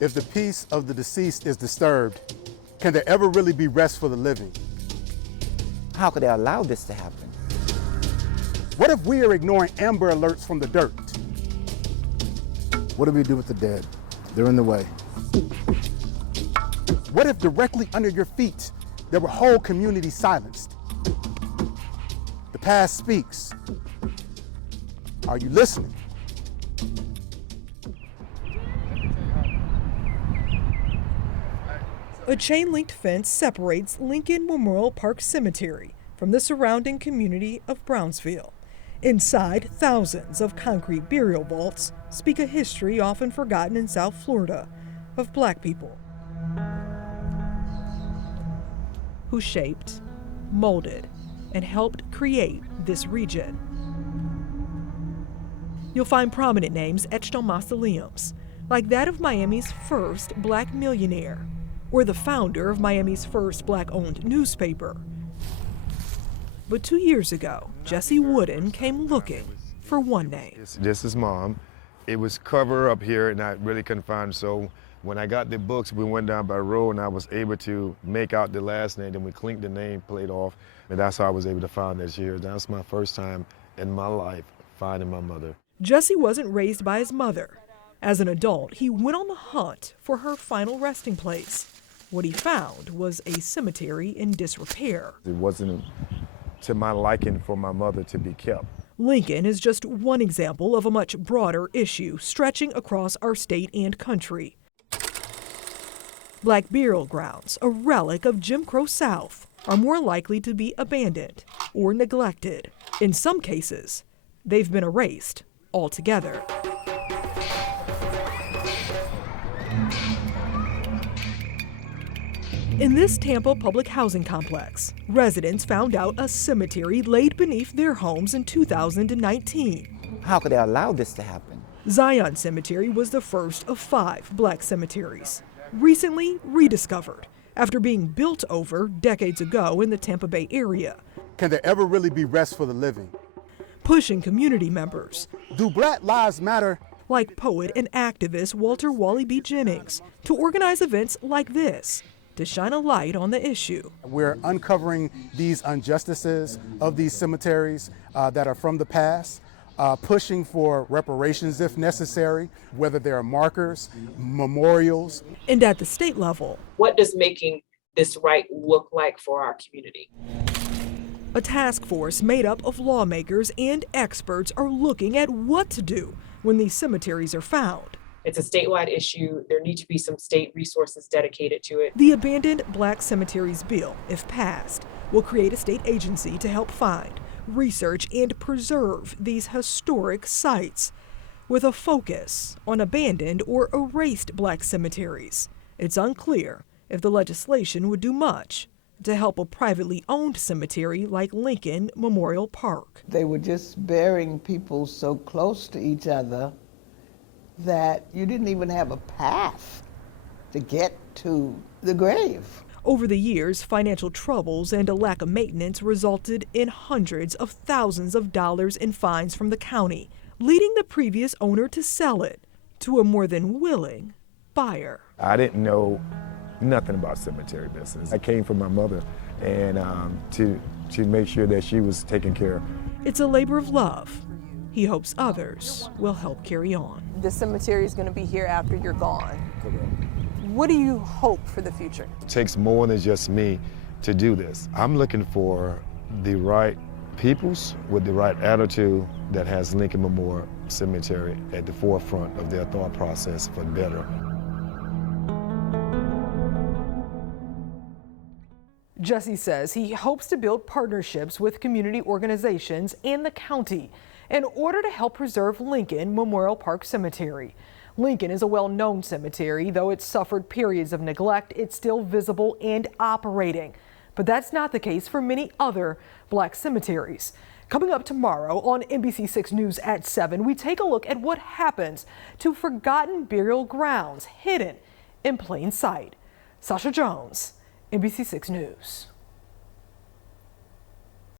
If the peace of the deceased is disturbed, can there ever really be rest for the living? How could they allow this to happen? What if we are ignoring amber alerts from the dirt? What do we do with the dead? They're in the way. What if directly under your feet, there were whole communities silenced? The past speaks. Are you listening? A chain-linked fence separates Lincoln Memorial Park Cemetery from the surrounding community of Brownsville. Inside, thousands of concrete burial vaults speak a history often forgotten in South Florida of Black people who shaped, molded, and helped create this region. You'll find prominent names etched on mausoleums, like that of Miami's first Black millionaire, or the founder of Miami's first Black-owned newspaper. But 2 years ago, Jesse Wooden came looking for one name. This is Mom. It was cover up here and I really couldn't find it. So when I got the books, we went down by the road and I was able to make out the last name. Then we clinked the name plate off. And that's how I was able to find this here. That's my first time in my life finding my mother. Jesse wasn't raised by his mother. As an adult, he went on the hunt for her final resting place. What he found was a cemetery in disrepair. It wasn't to my liking for my mother to be kept. Lincoln is just one example of a much broader issue stretching across our state and country. Black burial grounds, a relic of Jim Crow South, are more likely to be abandoned or neglected. In some cases, they've been erased altogether. In this Tampa public housing complex, residents found out a cemetery laid beneath their homes in 2019. How could they allow this to happen? Zion Cemetery was the first of 5 Black cemeteries, recently rediscovered after being built over decades ago in the Tampa Bay area. Can there ever really be rest for the living? Pushing community members, Do Black lives matter? like poet and activist Walter Wally B. Jennings, to organize events like this to shine a light on the issue. We're uncovering these injustices of these cemeteries that are from the past, pushing for reparations if necessary, whether they're markers, memorials. And at the state level, what does making this right look like for our community? a task force made up of lawmakers and experts are looking at what to do when these cemeteries are found. It's a statewide issue. There need to be some state resources dedicated to it. The Abandoned Black Cemeteries bill, if passed, will create a state agency to help find, research, and preserve these historic sites, with a focus on abandoned or erased Black cemeteries. It's unclear if the legislation would do much to help a privately owned cemetery like Lincoln Memorial Park. They were just burying people so close to each other that you didn't even have a path to get to the grave. Over the years, financial troubles and a lack of maintenance resulted in hundreds of thousands of dollars in fines from the county, leading the previous owner to sell it to a more than willing buyer. I didn't know nothing about cemetery business. I came from my mother and to make sure that she was taken care of. It's a labor of love. He hopes others will help carry on. The cemetery is going to be here after you're gone. What do you hope for the future? It takes more than just me to do this. I'm looking for the right peoples with the right attitude that has Lincoln Memorial Cemetery at the forefront of their thought process for better. Jesse says he hopes to build partnerships with community organizations and the county in order to help preserve Lincoln Memorial Park Cemetery. Lincoln is a well-known cemetery. Though it's suffered periods of neglect, it's still visible and operating. But that's not the case for many other Black cemeteries. Coming up tomorrow on NBC6 News at 7, we take a look at what happens to forgotten burial grounds hidden in plain sight. SASHA Jones, NBC6 News.